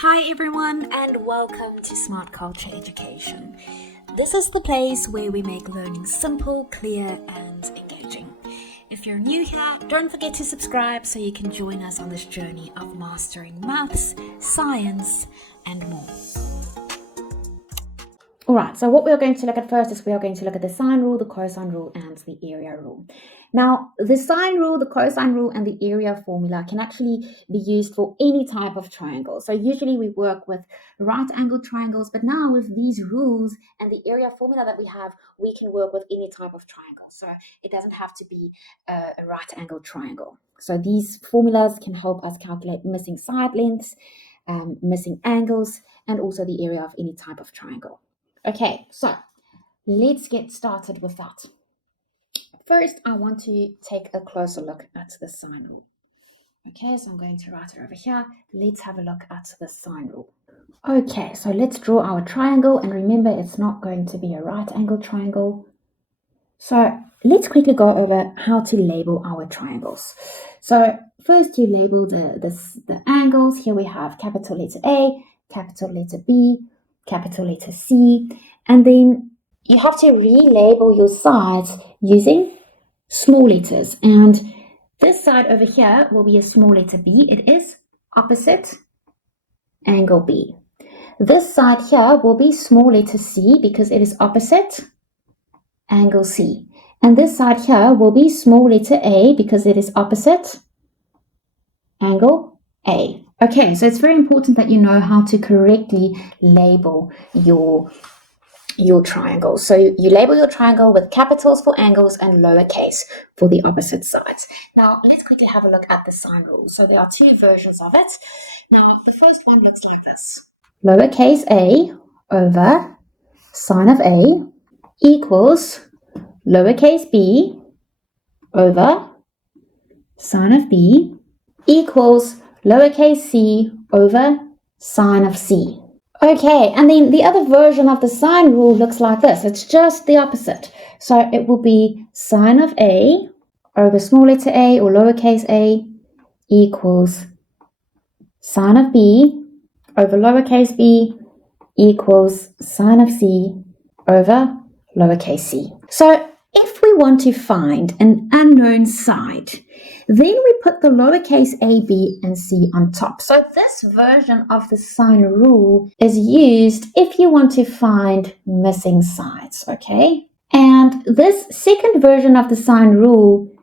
Hi everyone and welcome to Smart Culture Education. This is the place where we make learning simple, clear and engaging. If you're new here, don't forget to subscribe so you can join us on this journey of mastering maths, science and more. Alright, so what we are going to look at first is we are going to look at the sine rule, the cosine rule, and the area rule. Now, the sine rule, the cosine rule, and the area formula can actually be used for any type of triangle. So usually we work with right-angled triangles, but now with these rules and the area formula that we have, we can work with any type of triangle. So it doesn't have to be a right-angled triangle. So these formulas can help us calculate missing side lengths, missing angles, and also the area of any type of triangle. Okay, so let's get started with that. First, I want to take a closer look at the sine rule. Okay, so I'm going to write it over here. Let's have a look at the sine rule. Okay, so let's draw our triangle, and remember it's not going to be a right angle triangle. So let's quickly go over how to label our triangles. So first you label the angles. Here we have capital letter A, capital letter B, capital letter C, and then you have to relabel your sides using small letters. And this side over here will be a small letter B. It is opposite angle B. This side here will be small letter C because it is opposite angle C. And this side here will be small letter A because it is opposite angle A. Okay, so it's very important that you know how to correctly label your triangle. So you label your triangle with capitals for angles and lowercase for the opposite sides. Now, let's quickly have a look at the sine rule. So there are two versions of it. Now, the first one looks like this. Lowercase a over sine of A equals lowercase b over sine of B equals lowercase c over sine of C. Okay, and then the other version of the sine rule looks like this. It's just the opposite. So it will be sine of A over small letter a or lowercase a equals sine of B over lowercase b equals sine of C over lowercase c. So if we want to find an unknown side, then we put the lowercase a, b, and c on top. So this version of the sine rule is used if you want to find missing sides, okay? And this second version of the sine rule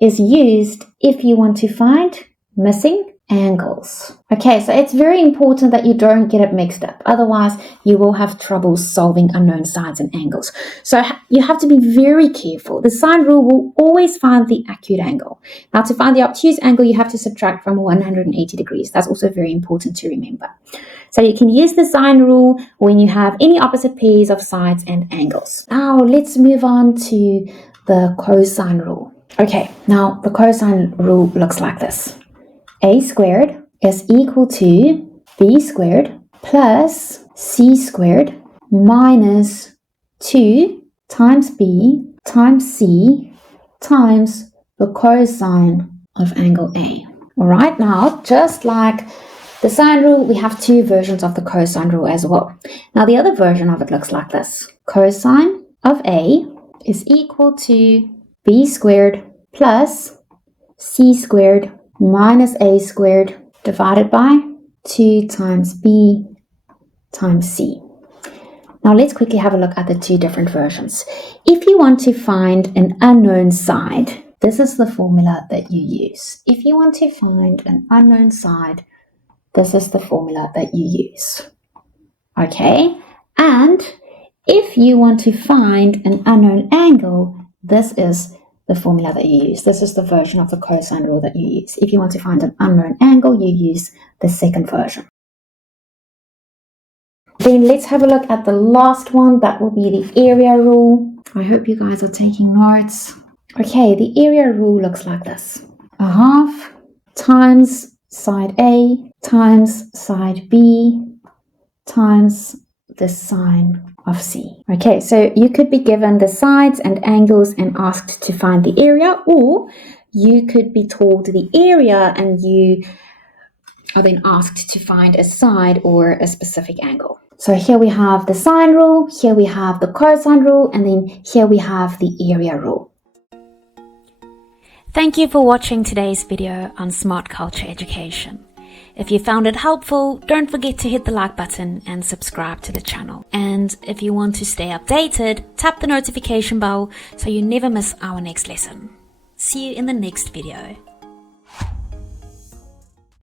is used if you want to find missing angles. Okay, so it's very important that you don't get it mixed up. Otherwise, you will have trouble solving unknown sides and angles. So you have to be very careful. The sine rule will always find the acute angle. Now, to find the obtuse angle, you have to subtract from 180 degrees. That's also very important to remember. So you can use the sine rule when you have any opposite pairs of sides and angles. Now, let's move on to the cosine rule. Okay, now the cosine rule looks like this. A squared is equal to B squared plus C squared minus 2 times B times C times the cosine of angle A. All right, now just like the sine rule, we have two versions of the cosine rule as well. Now the other version of it looks like this. Cosine of A is equal to B squared plus C squared minus a squared divided by 2 times b times c. Now let's quickly have a look at the two different versions. If you want to find an unknown side, this is the formula that you use. If you want to find an unknown side, this is the formula that you use. Okay? And if you want to find an unknown angle, this is the formula that you use. This is the version of the cosine rule that you use. If you want to find an unknown angle, you use the second version. Then let's have a look at the last one. That will be the area rule. I hope you guys are taking notes. Okay, the area rule looks like this. A half times side A times side B times the sine of C. Okay, so you could be given the sides and angles and asked to find the area, or you could be told the area and you are then asked to find a side or a specific angle. So here we have the sine rule, here we have the cosine rule, and then here we have the area rule. Thank you for watching today's video on Smart Culture Education. If you found it helpful, don't forget to hit the like button and subscribe to the channel. And if you want to stay updated, tap the notification bell so you never miss our next lesson. See you in the next video.